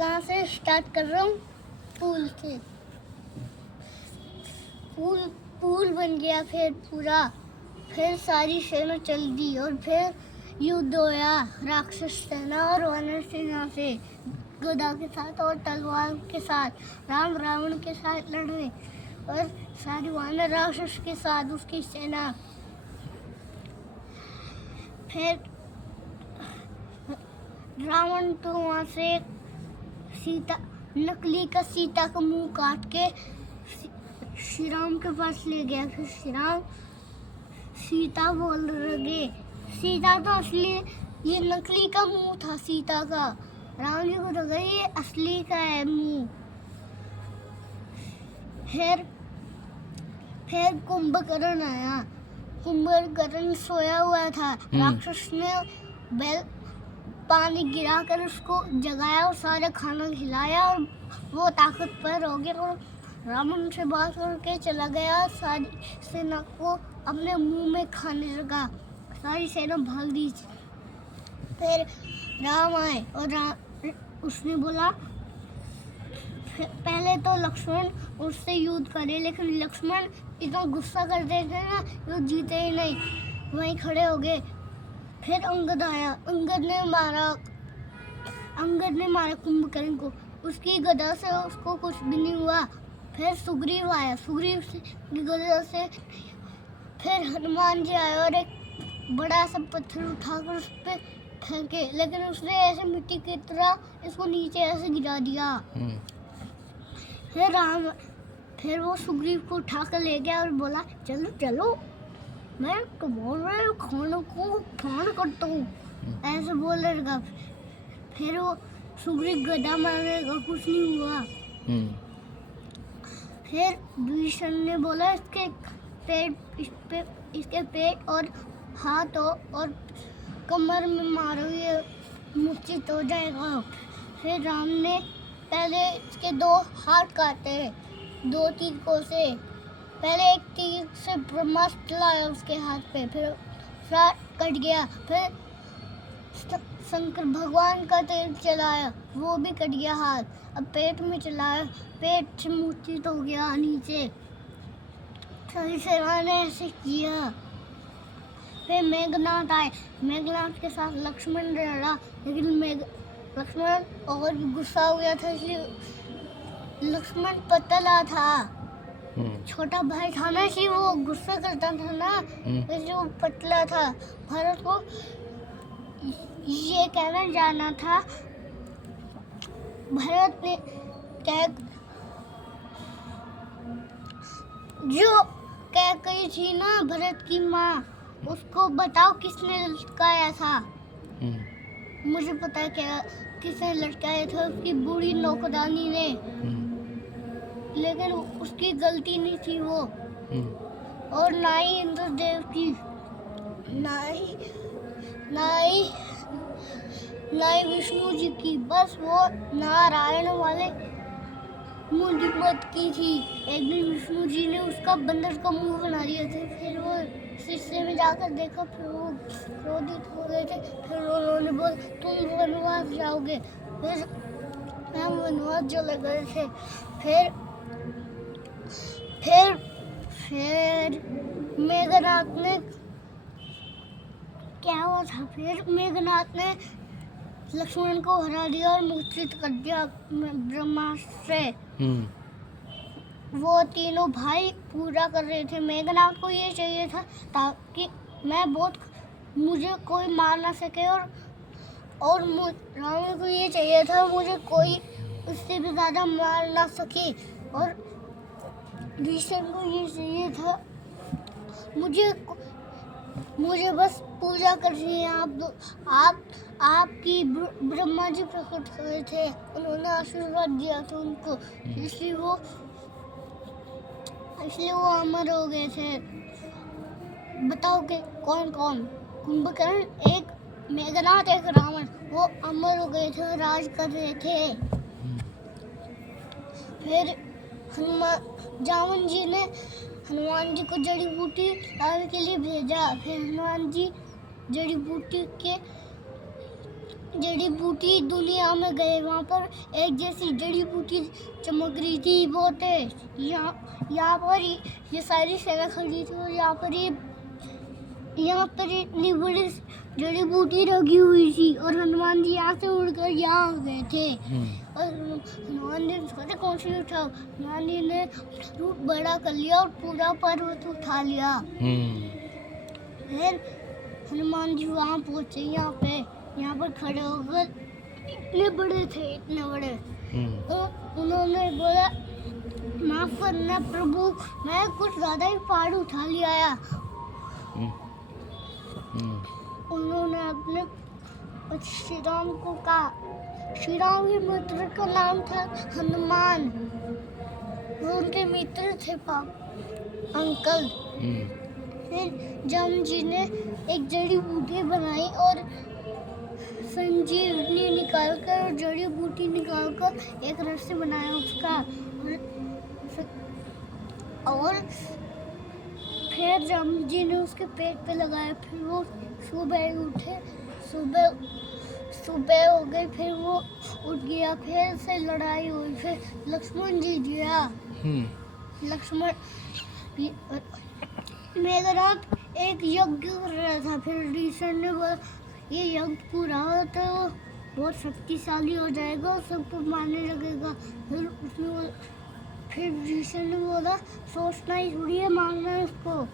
कहाँ से स्टार्ट कर रहा हूँ? पुल से। पुल बन गया फिर पूरा, फिर सारी सेना चल दी और फिर युद्ध होया राक्षस सेना और वानर सेना से, गदा के साथ और तलवार के साथ। राम रावण के साथ लड़े और सारी वानर राक्षस के साथ उसकी सेना। फिर रावण तो वहाँ से सीता, नकली का सीता का मुंह काट के श्री राम के पास ले गया। फिर श्री राम सीता बोल लगे, सीता तो असली, ये नकली का मुंह था सीता का। राम जी को लगा ये असली का है मुंह। फिर कुंभकर्ण आया। कुंभकर्ण सोया हुआ था। राक्षस ने पानी गिराकर उसको जगाया और सारा खाना खिलाया और वो ताकतवर हो गया और रावण से बात करके चला गया। सारी सेना को अपने मुंह में खाने लगा। सारी सेना भाग दी। फिर राम आए और उसने बोला, पहले तो लक्ष्मण उससे युद्ध करे, लेकिन लक्ष्मण इतना गुस्सा करते थे ना, युद्ध जीते ही नहीं, वहीं खड़े हो गए। फिर अंगद आया। अंगद ने मारा कुंभकर्ण को। उसकी गदा से उसको कुछ भी नहीं हुआ। फिर सुग्रीव आया। सुग्रीव की गदा से। फिर हनुमान जी आए और एक बड़ा सा पत्थर उठाकर उस पे फेंके, लेकिन उसने ऐसे मिट्टी की तरह इसको नीचे ऐसे गिरा दिया। फिर वो सुग्रीव को उठाकर ले गया और बोला, चलो चलो, मैं तो बोल रहा हूँ खानों को फान करता हूँ, ऐसे बोलेगा। फिर वो सुग्रीव गदा मारेगा, कुछ नहीं हुआ। फिर भीषण ने बोला, इसके पेट और हाथ और कमर में मारो, ये मूर्छित हो जाएगा। फिर राम ने पहले इसके 2 हाथ काटे, 2 तीरों से। पहले एक तीर से ब्रह्मास्त्र लाया उसके हाथ पे, फिर कट गया। फिर शंकर भगवान का तीर चलाया, वो भी कट गया हाथ। अब पेट में चलाया, पेट से मूर्छित हो गया नीचे। सारी सेना ने ऐसे किया। फिर मेघनाथ आए। मेघनाथ के साथ लक्ष्मण लड़ा, लेकिन लक्ष्मण और भी गुस्सा हो गया था, इसलिए लक्ष्मण पतला था। छोटा भाई था ना, इसलिए वो गुस्सा करता था ना, इसलिए वो पतला था। भरत को ये कहना जाना था, भरत ने जो कह गई थी ना भरत की माँ, उसको बताओ किसने लटकाया था। मुझे पता है क्या किसने लटकाया था, उसकी बूढ़ी नौकरानी ने, लेकिन उसकी गलती नहीं थी वो। और ना ही इंद्रदेव की, ना ही विष्णु जी की, बस वो नारायण वाले मुझमत की थी। एक दिन विष्णु जी ने उसका बंदर का मुंह बना दिया था। फिर वो शीशे में जाकर देखा, फिर वो क्रोधित हो गए थे। फिर उन्होंने बोला, तुम वनवास जाओगे। फिर हम वनवास चले गए थे। फिर मेघनाथ ने क्या हुआ था, फिर मेघनाथ ने लक्ष्मण को हरा दिया और मूर्छित कर दिया ब्रह्मास्त्र से। वो तीनों भाई पूजा कर रहे थे। मेघनाथ को ये चाहिए था ताकि मुझे कोई मार ना सके, और रावण को ये चाहिए था मुझे कोई उससे भी ज्यादा मार ना सके, और भीष्म को ये चाहिए था मुझे बस पूजा करनी है। आपकी ब्रह्मा जी प्रकट हुए थे, उन्होंने आशीर्वाद दिया था उनको, इसलिए वो अमर हो गए थे। बताओ कि कौन कौन? कुंभकर्ण, एक मेघनाथ, एक रावण, वो अमर हो गए थे, राज कर रहे थे। फिर जामुन जी ने हनुमान जी को जड़ी बूटी लाने के लिए भेजा। फिर हनुमान जी जड़ी बूटी के जड़ी बूटी दुनिया में गए, वहाँ पर एक जैसी जड़ी बूटी चमक रही थी। वो थे यहाँ पर ये सारी सेना खड़ी थी, और यहाँ पर इतनी बड़ी जड़ी बूटी लगी हुई थी, और हनुमान जी यहाँ से उड़कर यहाँ आ गए थे। और हनुमान जी सोचे कौन सी उठाओ, हनुमान जी ने रूप बड़ा कर लिया और पूरा पर्वत उठा लिया। फिर हनुमान जी वहाँ पहुँचे, यहाँ पर खड़े होकर, इतने बड़े थे, इतने बड़े। तो उन्होंने बोला, माफ करना प्रभु, मैं कुछ ज्यादा ही पहाड़ उठा लिया। उन्होंने अपने श्री राम को कहा, श्री राम के मित्र का नाम था हनुमान, वो उनके मित्र थे अंकल। फिर जम जी ने एक जड़ी बूटी बनाई और संजीवनी निकालकर और जड़ी बूटी निकालकर एक रस्सी बनाया उसका, और फिर जम जी ने उसके पेट पे लगाया। फिर वो सुबह उठे, सुबह हो गई, फिर वो उठ गया, फिर से लड़ाई हुई, फिर लक्ष्मण जी गया। लक्ष्मण मेघनाथ एक यज्ञ कर रहा था। फिर ऋषि ने बोला, ये यज्ञ पूरा हो तो बहुत शक्तिशाली हो जाएगा, सबको मारने लगेगा। फिर ऋषि ने बोला, सोचना ही थोड़ी है, मारना है उसको।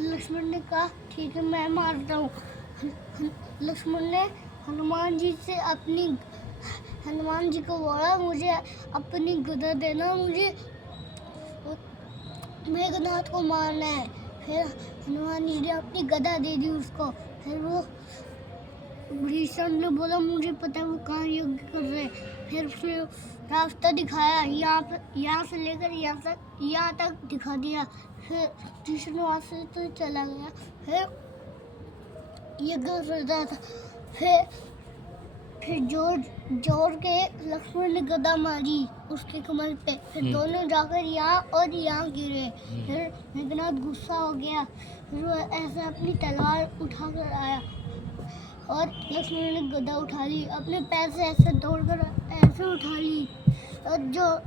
लक्ष्मण ने कहा, ठीक है, मैं मारता हूँ। लक्ष्मण ने हनुमान जी को बोला, मुझे अपनी गदा देना, मुझे मेघनाथ को मारना है। फिर हनुमान जी ने अपनी गदा दे दी उसको। फिर वो भीषण ने बोला, मुझे पता है वो कहाँ यज्ञ कर रहे। फिर उसने रास्ता दिखाया, यहाँ से लेकर यहाँ तक दिखा दिया। फिर भीषण वहाँ से तो चला गया। फिर यज्ञ कर रहा था। फिर जोर के लक्ष्मण ने गदा मारी उसके कमर पे। फिर दोनों जाकर यहाँ और यहाँ गिरे। फिर मेघनाथ गुस्सा हो गया, फिर वो ऐसे अपनी तलवार उठाकर आया और लक्ष्मण ने गदा उठा ली, अपने पैर से ऐसे दौड़कर ऐसे उठा ली, और जो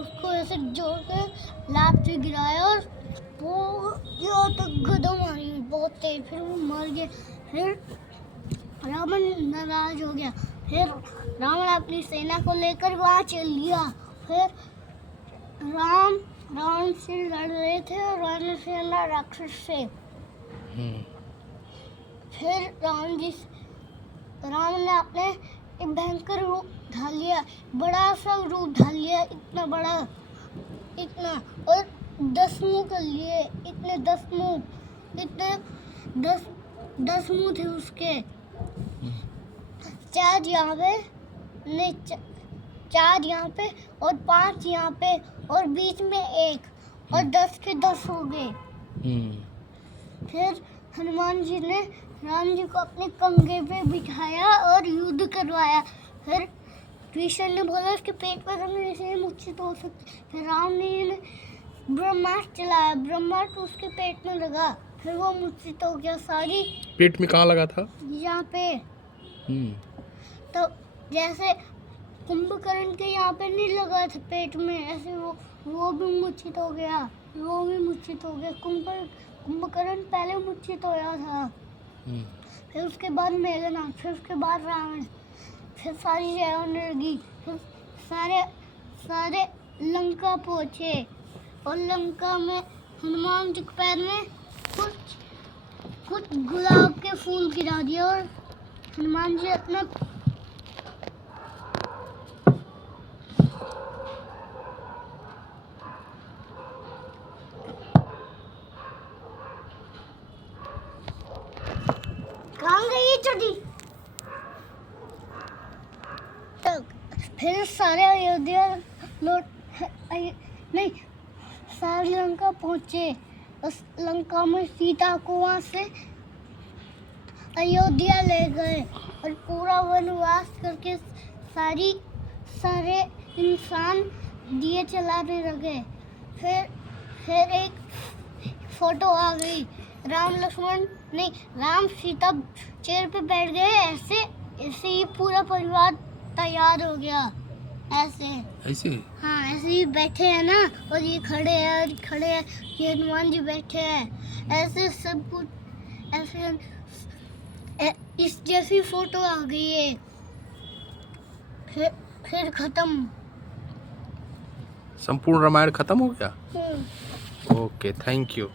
उसको ऐसे जोड़ के लात से गिराया और बहुत तक गदा मारी बहुत तेज। फिर वो मर गया। फिर रावण नाराज हो गया। फिर रावण अपनी सेना को लेकर वहाँ चल लिया। फिर रावण से लड़ रहे थे और रावण सेना राक्षस से। फिर रावण ने अपने एक भयंकर रूप ढाल लिया, बड़ा सा रूप ढाल लिया, इतना बड़ा, इतना, और 10 मुंह कर लिए, इतने 10 मुंह, इतने 10 मुंह थे उसके। 4 यहाँ पे, नहीं 4 यहाँ पे और 5 यहाँ पे और बीच में 1, और 10 के 10 हो गए। फिर हनुमान जी ने राम जी को अपने कंधे पे बिठाया और युद्ध करवाया। फिर कृष्ण ने बोला, उसके पेट पर रखने से मूर्छित हो सकती। फिर राम ने ब्रह्मास्त्र चलाया, ब्रह्मास्त्र उसके पेट में लगा, फिर वो मूर्छित हो गया। सारी पेट में कहाँ लगा था? यहाँ पे। तो जैसे कुंभकर्ण के यहाँ पे नहीं लगा था पेट में, ऐसे वो भी मूर्छित हो गया, वो भी मूर्छित हो गया। कुंभकर्ण पहले मूर्छित होया था। फिर उसके बाद मेघनाथ, फिर उसके बाद रावण, फिर सारी जय होने लगी। फिर सारे लंका पहुँचे, और लंका में हनुमान जी के पैर में कुछ गुलाब के फूल गिरा दिया, और हनुमान जी अपना कहाँ गई छोटी। तक फिर सारे अयोध्या नहीं, सारे लंका पहुँचे। उस लंका में सीता को वहाँ से अयोध्या ले गए, और पूरा वनवास करके सारे इंसान दिए चलाने लगे। फिर एक फोटो आ गई राम लक्ष्मण नहीं, राम सीता चेयर पे बैठ गए, ऐसे ऐसे ही पूरा परिवार तैयार हो गया। ऐसे ऐसे हाँ, ऐसे ही बैठे हैं ना, और ये खड़े हैं और खड़े हैं, ये हनुमान जी बैठे हैं, ऐसे सब कुछ ऐसे इस जैसी फोटो आ गई है। फिर खत्म। संपूर्ण रामायण खत्म हो गया। हम्म। Okay, thank you.